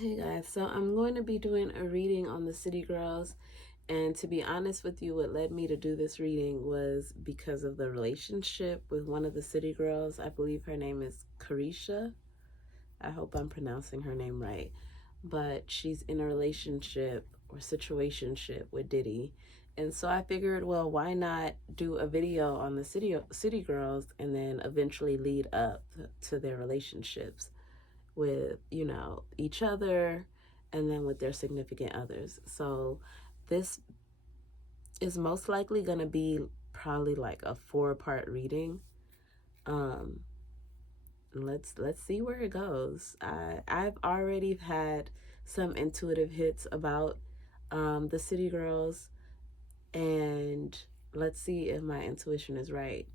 Hey guys, so I'm going to be doing a reading on the City Girls, and to be honest with you, what led me to do this reading was because of the relationship with one of the City Girls. I believe her name is Carisha. I hope I'm pronouncing her name right, but she's in a relationship or situationship with Diddy. And so I figured, well, why not do a video on the City Girls and then eventually lead up to their relationships with, each other and then with their significant others. So this is most likely going to be probably like a 4-part reading. Um let's see where it goes. I've already had some intuitive hits about the City Girls, and let's see if my intuition is right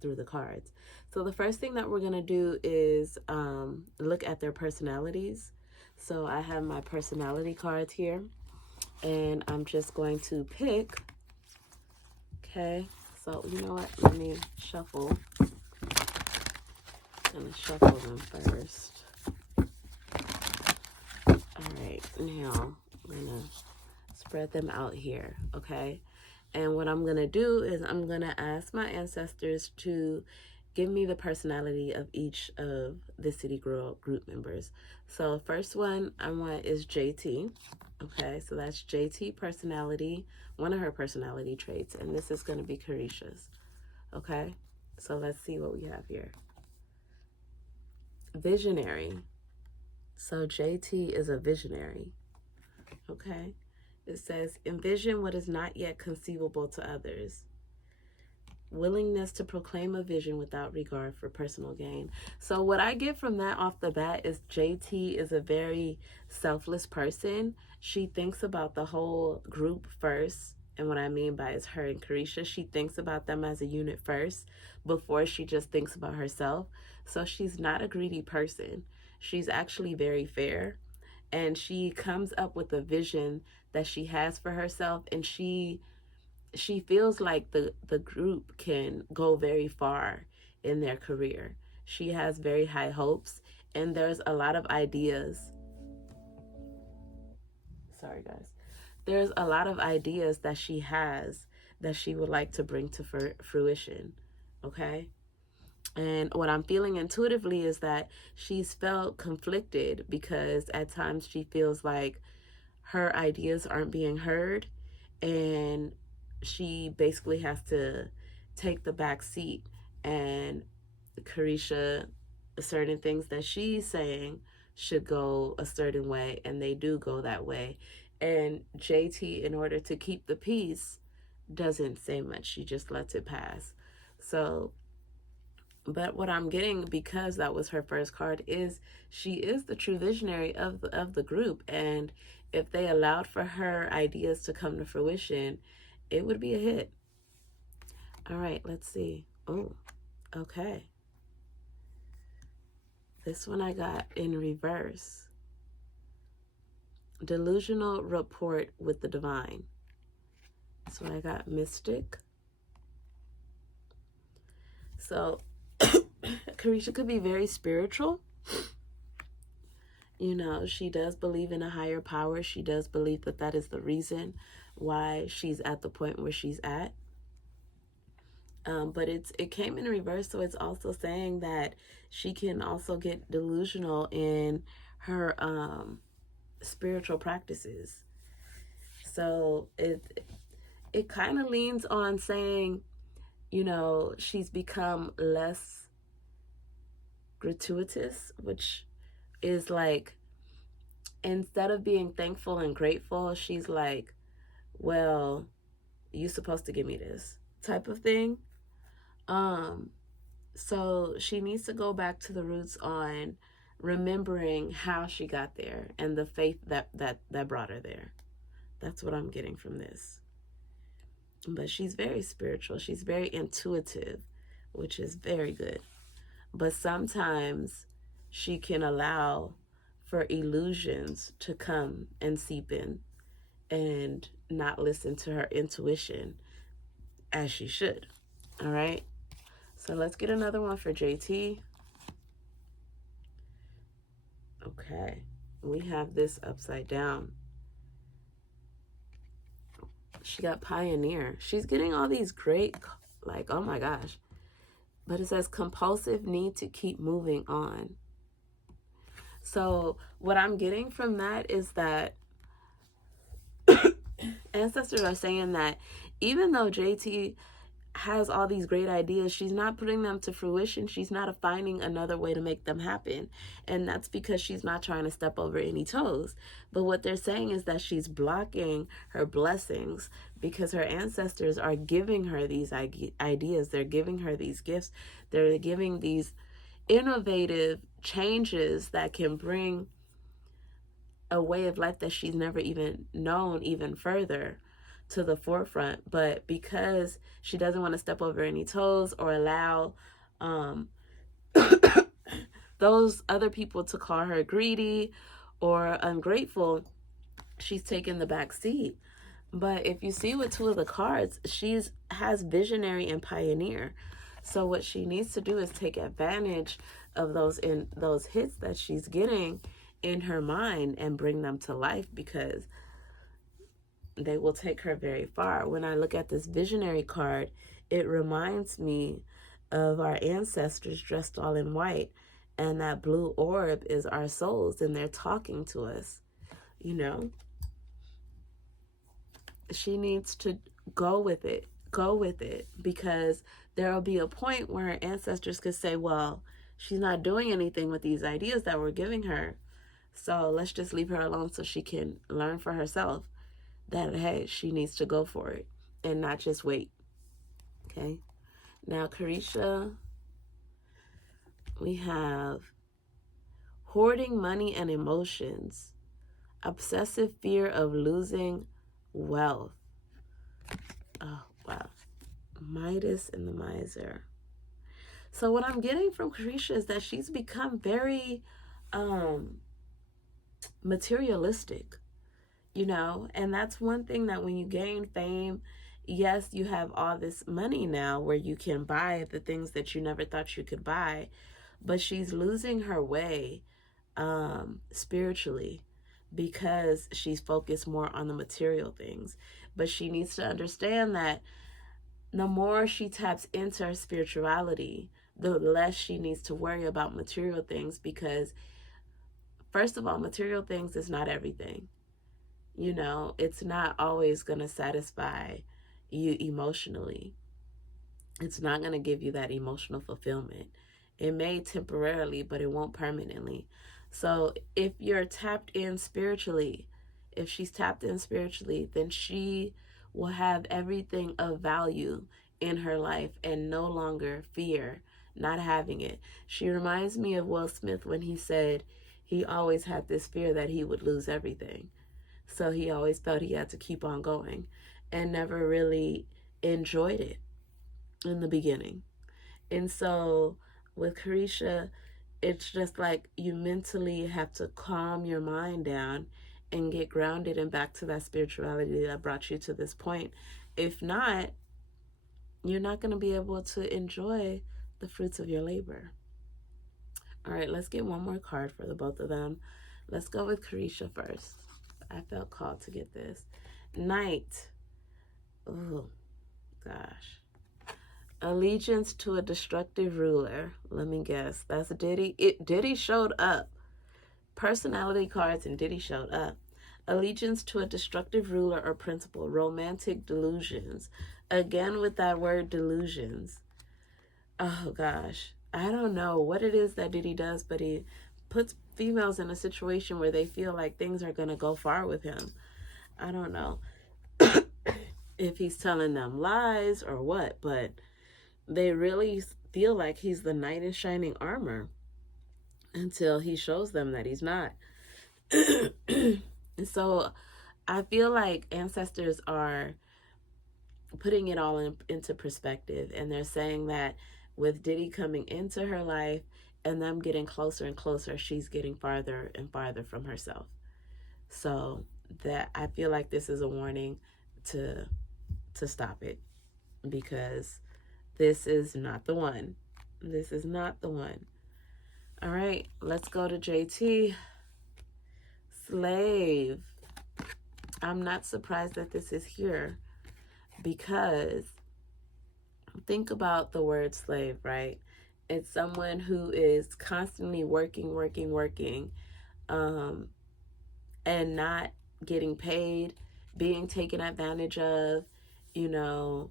through the cards. So the first thing that we're going to do is look at their personalities. So I have my personality cards here, and I'm just going to pick. Okay, so you know what? Let me shuffle. I'm going to shuffle them first. All right, now I'm going to spread them out here, okay? And what I'm going to do is I'm going to ask my ancestors to give me the personality of each of the City Girl group members. So first one I want is JT. Okay, so that's JT personality, one of her personality traits. And this is going to be Carisha's. Okay, so let's see what we have here. Visionary. So JT is a visionary. Okay, it says envision what is not yet conceivable to others. Willingness to proclaim a vision without regard for personal gain. So what I get from that off the bat is JT is a very selfless person. She thinks about the whole group first. And what I mean by is her and Carisha, she thinks about them as a unit first before she just thinks about herself. So she's not a greedy person. She's actually very fair. And she comes up with a vision that she has for herself, and she feels like the group can go very far in their career. She has very high hopes, and there's a lot of ideas. Sorry, guys. There's a lot of ideas that she has that she would like to bring to fruition. Okay? And what I'm feeling intuitively is that she's felt conflicted because at times she feels like her ideas aren't being heard, and she basically has to take the back seat, and Carisha, certain things that she's saying should go a certain way, and they do go that way. And JT, in order to keep the peace, doesn't say much. She just lets it pass. So, but what I'm getting, because that was her first card, is she is the true visionary of the group, and if they allowed for her ideas to come to fruition, it would be a hit. All right, let's see. Oh, okay. This one I got in reverse. Delusional rapport with the divine. So I got mystic. So Carisha could be very spiritual. You know, she does believe in a higher power. She does believe that that is the reason why she's at the point where she's at. But it came in reverse, so it's also saying that she can also get delusional in her spiritual practices. So it kind of leans on saying, you know, she's become less gratuitous, which is like, instead of being thankful and grateful, she's like, well, you supposed to give me this type of thing. So she needs to go back to the roots on remembering how she got there and the faith that brought her there. That's what I'm getting from this. But she's very spiritual. She's very intuitive, which is very good. But sometimes she can allow for illusions to come and seep in and not listen to her intuition as she should. All right? So let's get another one for JT. Okay. we have this upside down. She got pioneer. She's getting all these great, like, oh my gosh. But it says compulsive need to keep moving on. So what I'm getting from that is that ancestors are saying that even though JT has all these great ideas, she's not putting them to fruition. She's not finding another way to make them happen. And that's because she's not trying to step over any toes. But what they're saying is that she's blocking her blessings because her ancestors are giving her these ideas. They're giving her these gifts. They're giving these innovative changes that can bring a way of life that she's never even known even further to the forefront. But because she doesn't want to step over any toes or allow those other people to call her greedy or ungrateful, she's taken the back seat. But if you see with two of the cards, has visionary and pioneer. So what she needs to do is take advantage of those hits that she's getting in her mind and bring them to life, because they will take her very far. When I look at this visionary card, it reminds me of our ancestors dressed all in white, and that blue orb is our souls, and they're talking to us. You know, she needs to go with it, because there will be a point where her ancestors could say, well, she's not doing anything with these ideas that we're giving her, so let's just leave her alone so she can learn for herself that, hey, she needs to go for it and not just wait. Okay. Now, Carisha, we have hoarding money and emotions, obsessive fear of losing wealth. Oh, wow. Midas and the Miser. So what I'm getting from Carisha is that she's become very materialistic, you know, and that's one thing that when you gain fame, yes, you have all this money now where you can buy the things that you never thought you could buy, but she's losing her way spiritually because she's focused more on the material things. But she needs to understand that the more she taps into her spirituality, the less she needs to worry about material things, because first of all, material things is not everything. You know, it's not always going to satisfy you emotionally. It's not going to give you that emotional fulfillment. It may temporarily, but it won't permanently. So if you're tapped in spiritually, if she's tapped in spiritually, then she will have everything of value in her life and no longer fear not having it. She reminds me of Will Smith when he said he always had this fear that he would lose everything. So he always felt he had to keep on going and never really enjoyed it in the beginning. And so with Carisha, it's just like you mentally have to calm your mind down and get grounded and back to that spirituality that brought you to this point. If not, you're not going to be able to enjoy the fruits of your labor. All right, let's get one more card for the both of them. Let's go with Carisha first. I felt called to get this. Knight. Oh, gosh. Allegiance to a destructive ruler. Let me guess. That's Diddy. Diddy showed up. Personality cards and Diddy showed up. Allegiance to a destructive ruler or principle. Romantic delusions. Again with that word delusions. Oh, gosh. I don't know what it is that Diddy does, but he puts females in a situation where they feel like things are going to go far with him. I don't know if he's telling them lies or what, but they really feel like he's the knight in shining armor until he shows them that he's not. So I feel like ancestors are putting it all into perspective, and they're saying that with Diddy coming into her life and them getting closer and closer, she's getting farther and farther from herself. So that I feel like this is a warning to stop it, because this is not the one. This is not the one. All right, let's go to JT. slave. I'm not surprised that this is here, because think about the word slave, right? It's someone who is constantly working, and not getting paid, being taken advantage of, you know,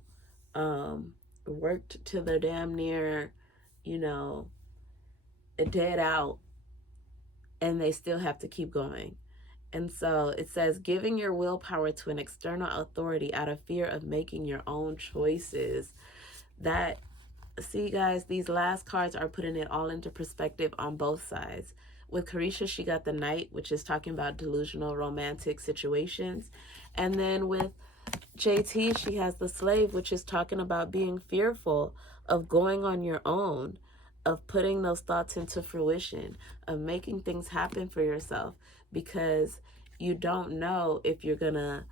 worked till they're damn near, you know, dead out, and they still have to keep going. And so it says, giving your willpower to an external authority out of fear of making your own choices. That, see, guys, these last cards are putting it all into perspective on both sides. With Carisha, she got the Knight, which is talking about delusional romantic situations. And then with JT, she has the Slave, which is talking about being fearful of going on your own, of putting those thoughts into fruition, of making things happen for yourself, because you don't know if you're gonna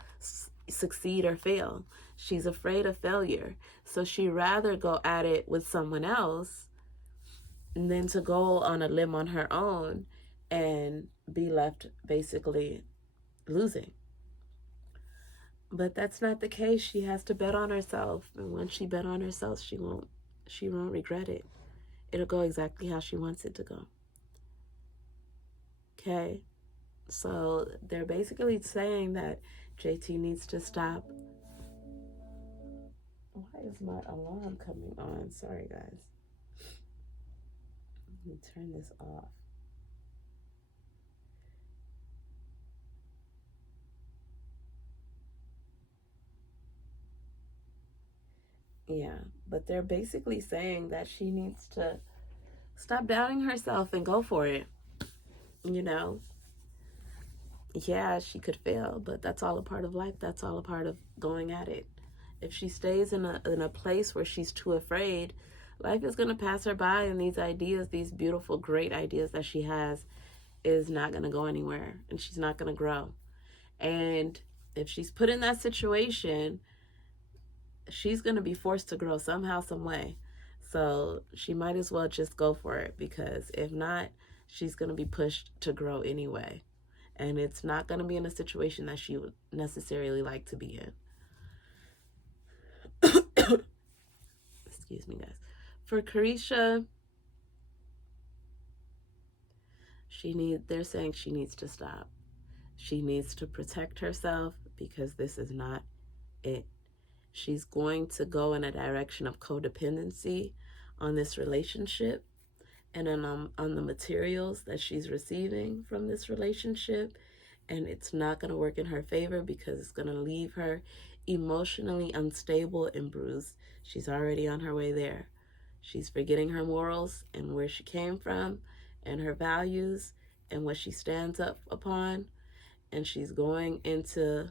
succeed or fail. She's afraid of failure, so she'd rather go at it with someone else than to go on a limb on her own and be left basically losing. But that's not the case. She has to bet on herself, and once she bet on herself, she won't regret it. It'll go exactly how she wants it to go. Okay, so they're basically saying that JT needs to stop. Why is my alarm coming on? Sorry, guys. Let me turn this off. Yeah, but they're basically saying that she needs to stop doubting herself and go for it. You know, yeah, she could fail, but that's all a part of life. That's all a part of going at it. If she stays in a place where she's too afraid, life is going to pass her by, and these ideas, these beautiful, great ideas that she has, is not going to go anywhere, and she's not going to grow. And if she's put in that situation, she's going to be forced to grow somehow, some way. So she might as well just go for it, because if not, she's going to be pushed to grow anyway. And it's not going to be in a situation that she would necessarily like to be in. Excuse me, guys. For Carisha, they're saying she needs to stop. She needs to protect herself, because this is not it. She's going to go in a direction of codependency on this relationship, and on the materials that she's receiving from this relationship. And it's not going to work in her favor, because it's going to leave her emotionally unstable and bruised. She's already on her way there. She's forgetting her morals and where she came from and her values and what she stands up upon. And she's going into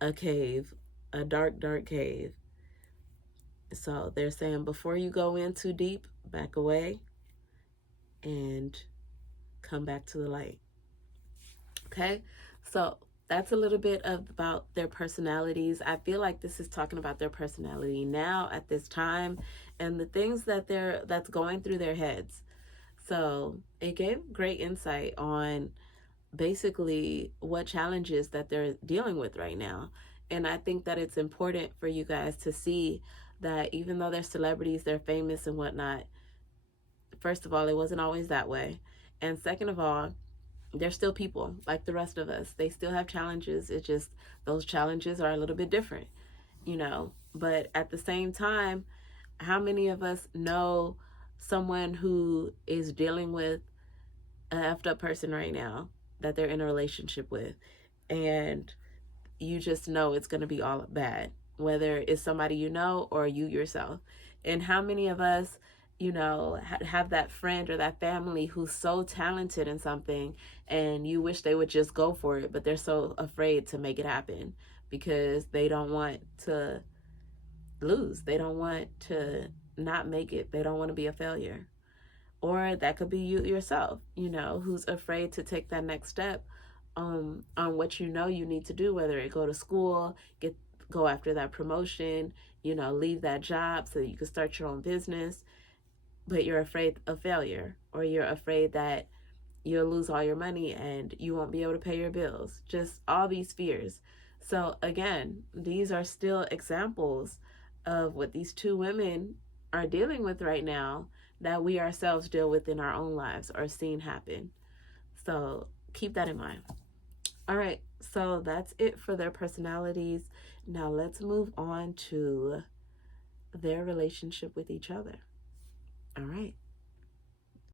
a cave, a dark, dark cave. So they're saying, before you go in too deep, back away and come back to the light. Okay, so that's a little bit about their personalities. I feel like this is talking about their personality now at this time, and the things that's going through their heads. So it gave great insight on basically what challenges that they're dealing with right now. And I think that it's important for you guys to see that even though they're celebrities, they're famous and whatnot, first of all, it wasn't always that way. And second of all, they're still people like the rest of us. They still have challenges. It's just those challenges are a little bit different, you know. But at the same time, how many of us know someone who is dealing with a effed up person right now that they're in a relationship with, and you just know it's going to be all bad, whether it's somebody you know or you yourself? And how many of us, you know, have that friend or that family who's so talented in something, and you wish they would just go for it, but they're so afraid to make it happen because they don't want to lose. They don't want to not make it. They don't want to be a failure. Or that could be you yourself, you know, who's afraid to take that next step on what you know you need to do, whether it go to school, go after that promotion, you know, leave that job so that you can start your own business, but you're afraid of failure, or you're afraid that, you'll lose all your money and you won't be able to pay your bills. Just all these fears. So again, these are still examples of what these two women are dealing with right now that we ourselves deal with in our own lives or seen happen. So keep that in mind. All right, so that's it for their personalities. Now let's move on to their relationship with each other. All right.